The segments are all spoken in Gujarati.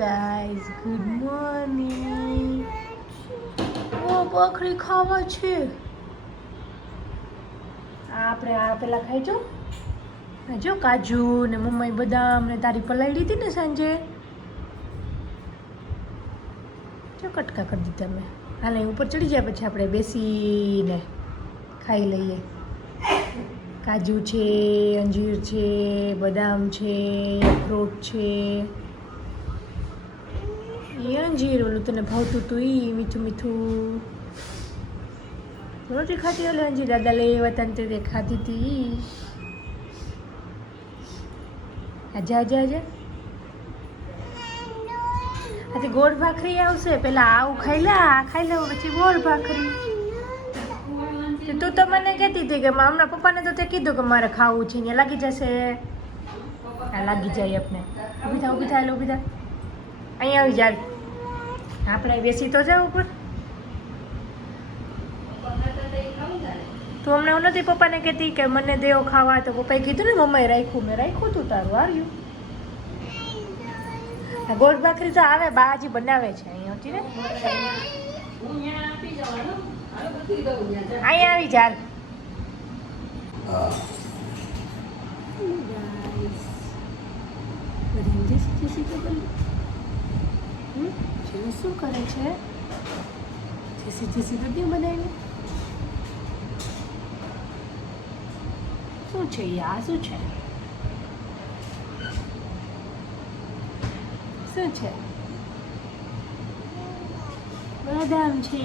Guys, good morning. ઓ બકરી ખાવા છે. આપણે આ પેલા ખાઈ જો કાજુ ને મમ્મી બદામ ને તારી પલાળી લીધી ને સાંજે, જો કટકા કરી દીધા મેં. હાલે ઉપર ચડી જાય પછી આપણે બેસીને ખાઈ લઈએ. કાજુ છે, અંજીર છે, બદામ છે, અખરોટ છે. એ અંજીર ઓલું તને ભાવતું તું ઈ મીઠું મીઠું રોટી ખાતી ઓલે અંજીર દાદા લેવા તને તે ખાધી હતી. આજા આજા આજા આથી ગોળ ભાખરી આવશે. પેલા આવું ખાઈ લે, આ ખાઈ લે પછી ગોળ ભાખરી. તું તો મને કહેતી હતી કે હમણાં પપ્પાને તો તે કીધું કે મારે ખાવું છે, અહીંયા લાગી જશે. હા લાગી જાય આપણે. ઊભી થા ઊભી થા, એટલે ઊભી થા. અહીંયા આવી જાય. આપણે બેસી તો જાવ ઉપર. તું હમણાં નથી પપ્પાને કહેતી કે મને દેવો ખાવા, તો પપ્પાએ કીધું ને મમ્માએ રાખ્યું. મેં રાખ્યું તું તારું આવ્યું. આ ગોળ ભાખરી તો આવે, બા હજી બનાવે છે અહીંયા હતી ને. અહીંયા આવી જા. શું કરે છે? જેસી બધી બનાવીને શું છે? આ શું છે? શું છે? બદામ છે.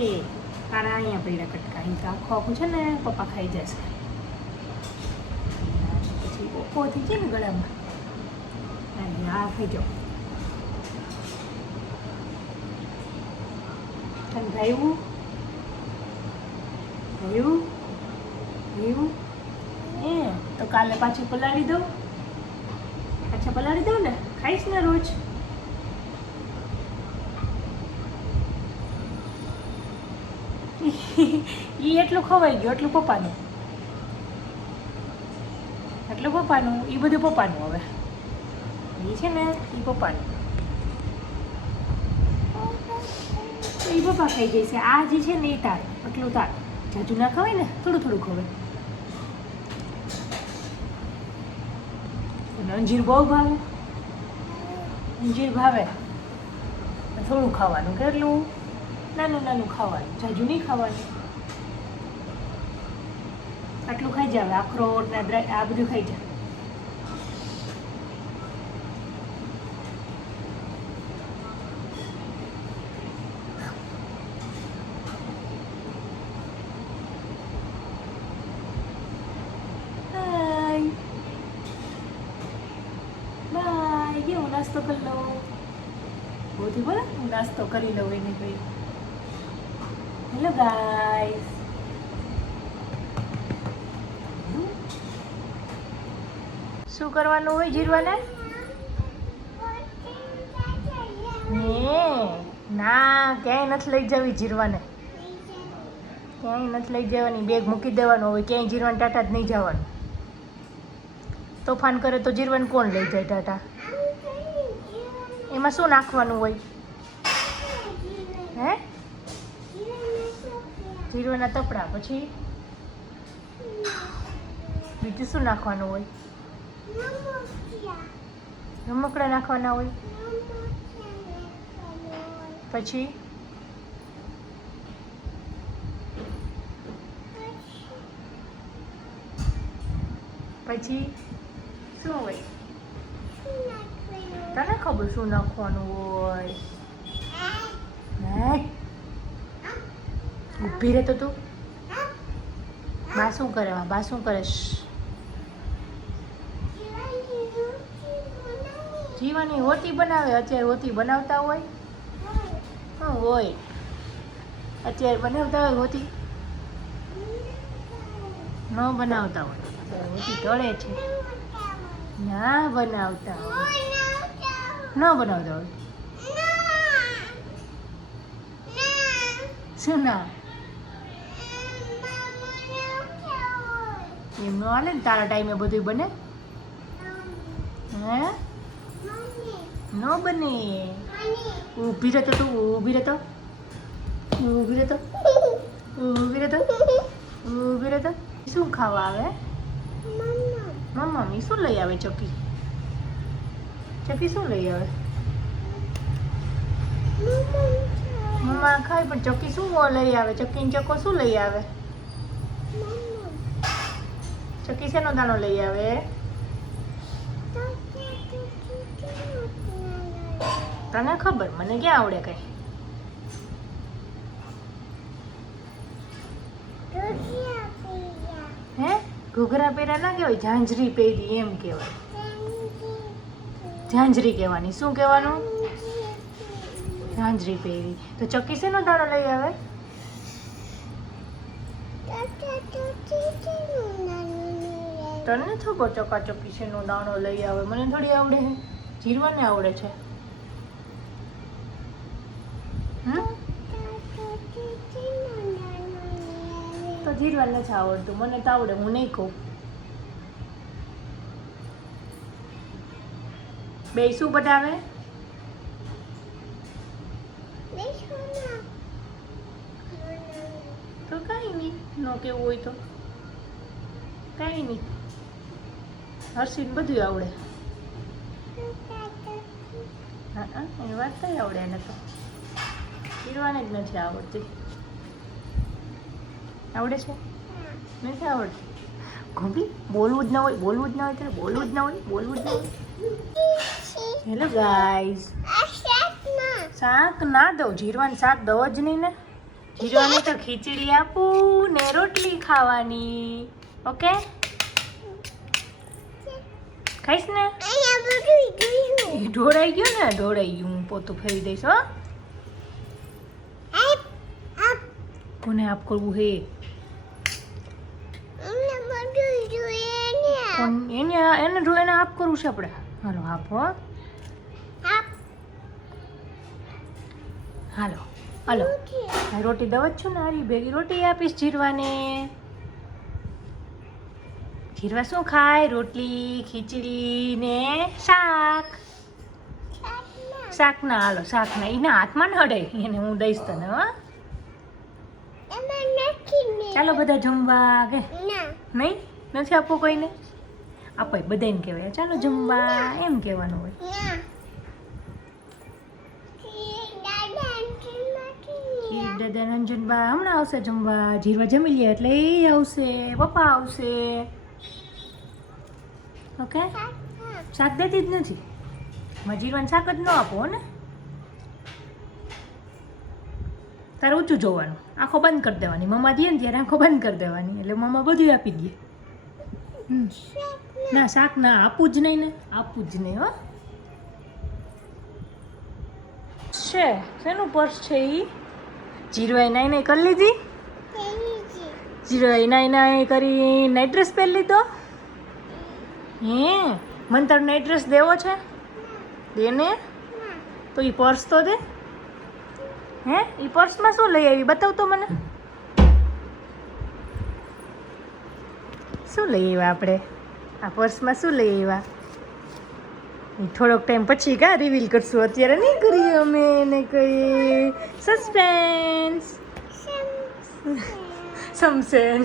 તારા અહીંયા પૈડા કટકા. અહીં તો આખું આખું છે ને પપ્પા ખાઈ જશે. પછી ઓપો થઈ જાય ને ગળામાં. આ ખાઈ જાઓ. તને ભાવ્યું? તો કાલે પાછી પલાળી દઉં. પાછા પલાળી દઉં ને, ખાઈશ ને રોજ. ઈ એટલું ખવાઈ ગયું, એટલું પપ્પાનું. ઈ બધું પપ્પાનું. હવે એ છે ને એ પપ્પાનું. એ પપ્પા ખાઈ જાય છે. આ જે છે ને એ તાર, એટલું તાર. જાજુ ના ખવાય ને, થોડું થોડું ખવાય. અંજીર બહુ ભાવે. અંજીર ભાવે થોડું ખાવાનું, કેટલું નાનું નાનું ખાવાનું, જાજુ નહીં ખાવાનું. આટલું ખાઈ જાવ. અખરોટ ને આ બધું ખાઈ જાય. હું નાસ્તો કરી લઉં. બહુથી બોલે હું નાસ્તો કરી લઉં એને કહી. Hello guys. શું કરવાનું હોય જીરવાને? ના, ક્યાંય નથી લઈ જવી જીરવાને. ક્યાંય નથી લઈ જવાની. બેગ મૂકી દેવાનું હોય. ક્યાંય જીરવાને ટાટા જ નહીં જવાનું. તોફાન કરે તો જીરવાને કોણ લઈ જાય ટાટા? એમાં શું નાખવાનું હોય? હે? જીરવાના તપડા. પછી બીજું શું નાખવાનું હોય? રમકડા નાખવાના હોય. પછી શું હોય? તને ખબર શું નાખવાનું હોય? ઊભી રહે તો તું. બા શું કરે? બા શું કરે? જીવાની હોતી બનાવે. અત્યારે હોતી બનાવતા હોય. હોય અત્યારે બનાવતા હોય હોતી? ન બનાવતા હોય. હોતી તળે છે. ના બનાવતા હોય. ન બનાવતા હોય. શું ના? એમ ન હાલે ને. તારા ટાઈમે બધું બને. હે? ન બને. ઊભી રહેતો તું, ઊભી રહેતો, ઊભી રહેતો, ઊભી રહેતો, ઊભી રહેતો. શું ખાવા આવે? મમ્મી શું લઈ આવે? ચકી શું લઈ આવે? મમ્મા ખાય પણ ચકી શું લઈ આવે? ચકી ચકો શું લઈ આવે? ચકી શેનો દાણો લઈ આવે? તને ખબર, મને ક્યાં આવડે કઈ? હે ઘૂઘરા પહેર્યા ના કહેવાય, ઝાંઝરી પહેરી એમ કહેવાય. ઝાંઝરી કહેવાની. શું કહેવાનું? ઝાંઝરી પહેરી. તો ચકી શેનો દાણો લઈ આવે? તને ખબર ચકાચકી શેનો દાણો લઈ આવે? મને થોડી આવડે છે, જીરવાને આવડે છે. તો જીરવા નથી આવડતું, મને તો આવડે, હું નહીં કહું. બે શું બતાવે? તો કાંઈ નહીં, ન કેવું હોય તો કાંઈ નહીં. હર્ષિત બધું આવડે. હા એની વાત કઈ આવડે એને તો, જીરવાને જ નથી આવડતી. આવડે છે? નથી આવડતી. ગોપી બોલવું જ ના હોય, બોલવું જ ના હોય, ત્યારે બોલવું જ ના હોય, બોલવું જ ના હોય. હેલો ગાઈઝ, શાક ના દઉં, જીરવાનું શાક દો જ નહીં ને. જીરવાની તો ખીચડી આપું ને રોટલી ખાવાની. ઓકે ખાઈશ ને? ઢોળાઈ ગયો ને, ઢોળાઈ ગયું. હું પોતું ફેરી દઈશ. હો કોને આપ કરવું હે? એને આપ કરવું છે આપણે. હાલો આપો, હાલો હાલો. રોટી દઉં જ છું ને, હારી ભેગી રોટી આપીશ જીરવાને. જીરવા શું ખાય? રોટલી, ખીચડી ને શાક. શાક ના, હાલો શાક ના. એના હાથમાં ન હડે, એને હું દઈશ તને. હો ચાલો બધા જમવા. કે નહીં, નથી આપવું કોઈને? આપો બધાને કહેવાય ચાલો જમવા, એમ કહેવાનું હોય. દાદા રંજનબા હમણાં આવશે જમવા. જીરવા જમી લે એટલે એ આવશે, પપ્પા આવશે. ઓકે શાક દેતી જ નથી. જીરવાનું શાક જ ન આપો ને. તારે ઊંચું જોવાનું, આંખો બંધ કરી દેવાની. મમ્મા દે ને ત્યારે આંખો બંધ કરી દેવાની, એટલે મમ્મા બધું આપી દે. ના શાક ના આપવું જ નહીં ને, આપવું જ નહીં. હો છે શેનું પર્સ છે એ? જીરવાઈ નાઈ નાઈ કરી લીધી. જીરવાઈ નાઈ નાઈ કરી નાઇટ ડ્રેસ પહેરી લીધો. હે મને તારો નાઇટ ડ્રેસ દેવો છે? દે ને. તો એ પર્સ તો દે. હે એ પર્સમાં શું લઈ આવી? બતાવ તો મને. શું લઈ આવ્યા આપણે? આ પર્સમાં શું લઈ આવ્યા? થોડોક ટાઈમ પછી કા રિવીલ કરશું, અત્યારે નહીં કરીએ અમે એને કઈ. સસ્પેન્સ. સમસેન.